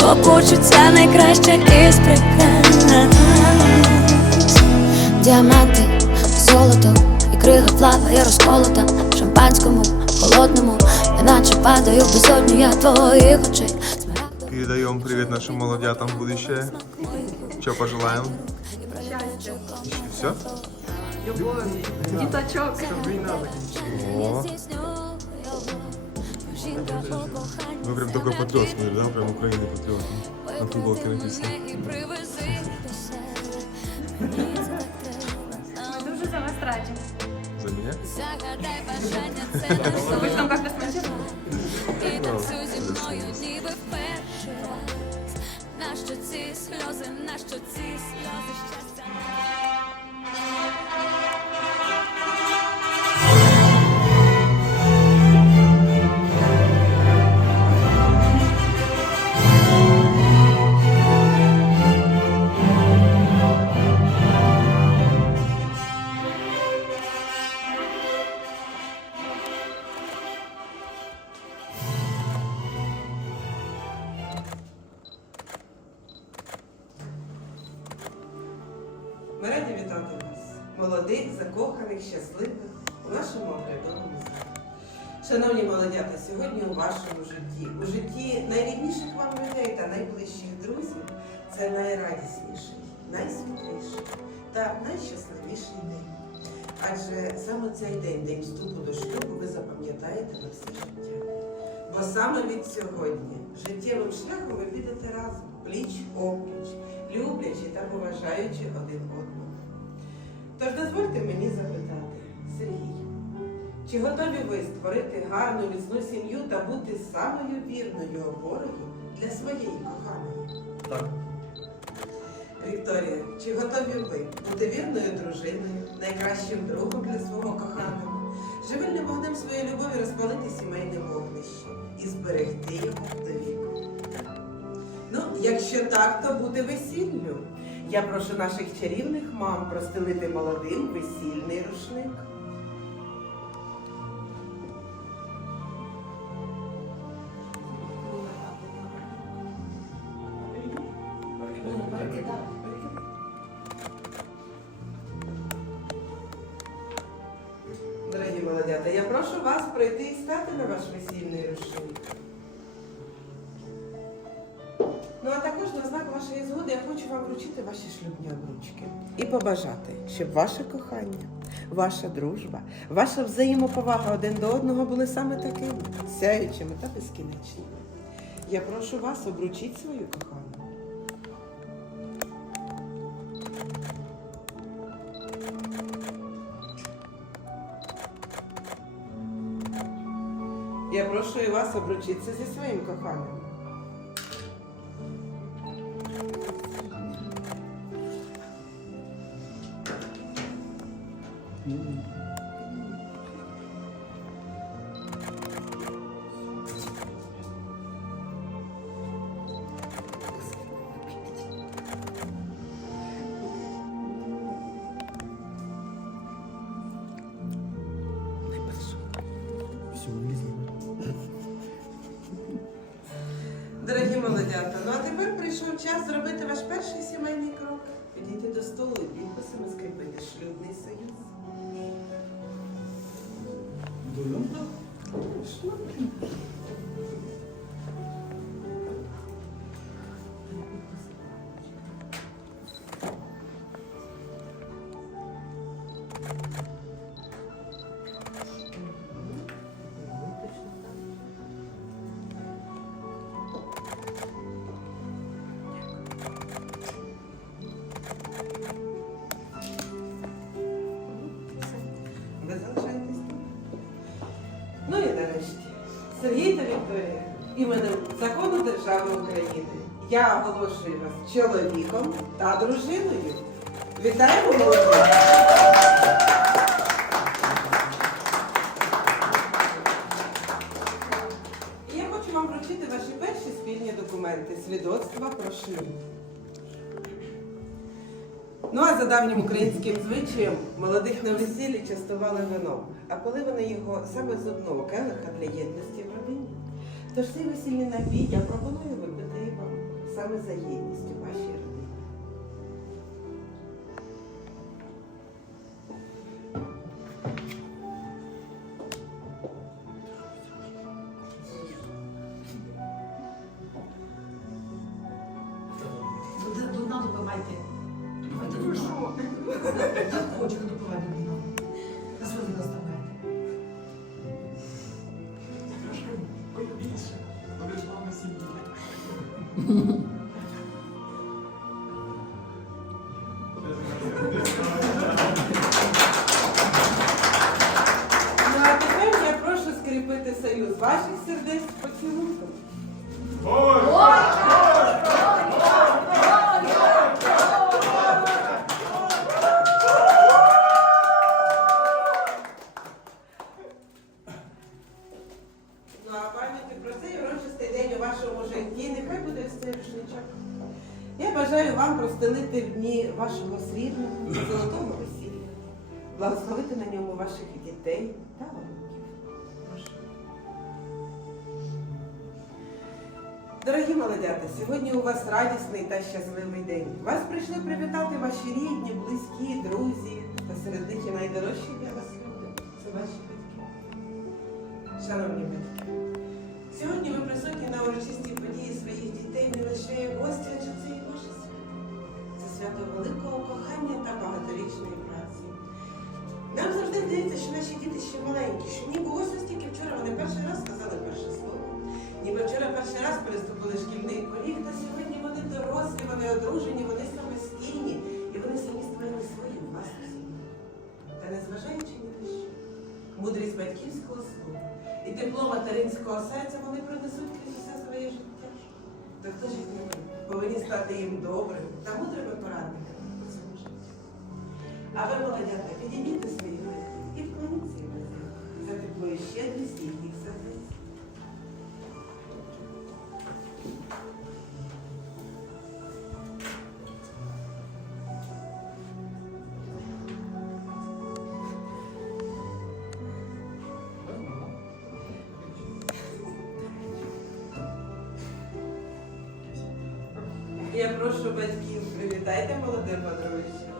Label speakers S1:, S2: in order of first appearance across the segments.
S1: бо почуття найкраще із прикрас. Діаманти, золото і крига плаває розколота в шампанському, холодному, неначе падаю в безодню я твоїх очей.
S2: Передаем привет нашим молодятам в будущее. Что пожелаем? Все?
S3: Діточок.
S2: О,
S1: Жінка покохання
S2: вы прям только потрясные, да? Прям Украины потрясные. На футболке написано.
S1: і привези до себе.
S3: Ми дуже за вас раді.
S2: За меня?
S1: Загадай бажання це
S3: Ви ж там як посмотрите?
S1: І танцюй зі мною, ніби в перший раз. Нащо ці сльози, нащо ці сльози
S4: Молодих, закоханих, щасливих у нашому обрядовому залі. Шановні молодята, сьогодні у вашому житті, у житті найрідніших вам людей та найближчих друзів це найрадісніший, найсвітліший та найщасливіший день. Адже саме цей день, день вступу до шлюбу, ви запам'ятаєте на все життя. Бо саме від сьогодні життєвим шляхом ви підете разом, пліч опліч, люблячи та поважаючи один одного. Тож дозвольте мені запитати, Сергій, чи готові ви створити гарну міцну сім'ю та бути самою вірною опорою для своєї коханої?
S2: Так.
S4: Вікторія, чи готові ви бути вірною дружиною, найкращим другом для свого коханого, живильним вогнем своєї любові розпалити сімейне вогнище і зберегти його до віку? Ну, якщо так, то буде весіллю. Я прошу наших чарівних мам простелити молодим весільний рушник. Дорогі молодята, я прошу вас пройти і стати на ваш весільний рушник. Згоди я хочу вам вручити ваші шлюбні обручки і побажати, щоб ваше кохання, ваша дружба, ваша взаємоповага один до одного були саме такими сяючими та безкінечними. Я прошу вас обручіть свою кохану. Я прошу і вас обручитися зі своїм коханим. Дорогі молодята, ну а тепер прийшов час зробити ваш перший сімейний крок. Підійти до столу і підписами скріпити шлюбний союз. Ви Вікторія, іменем закону держави України я оголошую вас чоловіком та дружиною. Вітаємо молодих! І я хочу вам вручити ваші перші спільні документи, свідоцтва про шлюб. Ну а за давнім українським звичаєм молодих на весіллі частували вином. А коли вони його саме з одного келиха для єдності в родині. Тож цей весільний напій я пропоную випити вам саме за єдність у вашій родині.
S5: До допивайте. Давайте
S4: Mm-hmm. вашого срібного золотого весілля, благословити на ньому ваших дітей та онуків. Дорогі молодята, сьогодні у вас радісний та щасливий день. Вас прийшли привітати ваші рідні, близькі, друзі та серед них і найдорожчі для вас люди. Це ваші батьки. Шановні батьки, материнського серця вони принесуть крізь усе своє життя. То хто ж їх не? Повинні стати їм добрим та мудрими порадниками у цьому житті. А ви, молодята, підійміть свої руки і вклоніться за теплою щедрість їхніх сердець. Я прошу батьків, привітайте молоде подружжя.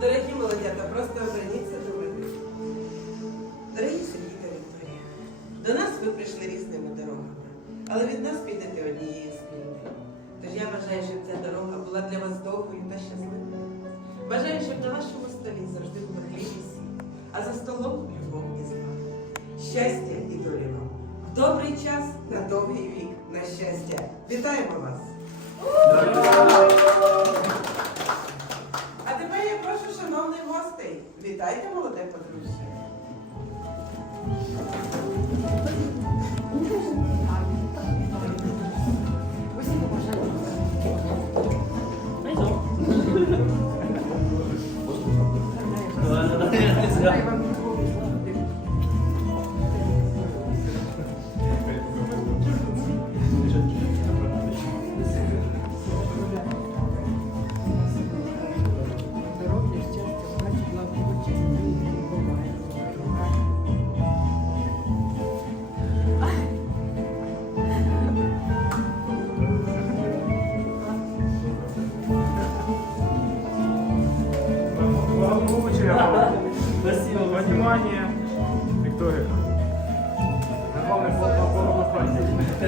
S4: Дорогі молодята, просто оберніться до мене. Дорогі Сергій та Вікторія, до нас ви прийшли різними дорогами, але від нас підете однією спільною. Тож я бажаю, щоб ця дорога була для вас довгою та щасливою. Бажаю, щоб на вашому столі завжди були хліб а за столом любов і зваги. Щастя і долі вам. Добрий час на довгий вік, на щастя. Вітаємо вас! А тепер я прошу шановних гостей. Вітайте молоде подружжя.
S6: Obrigado.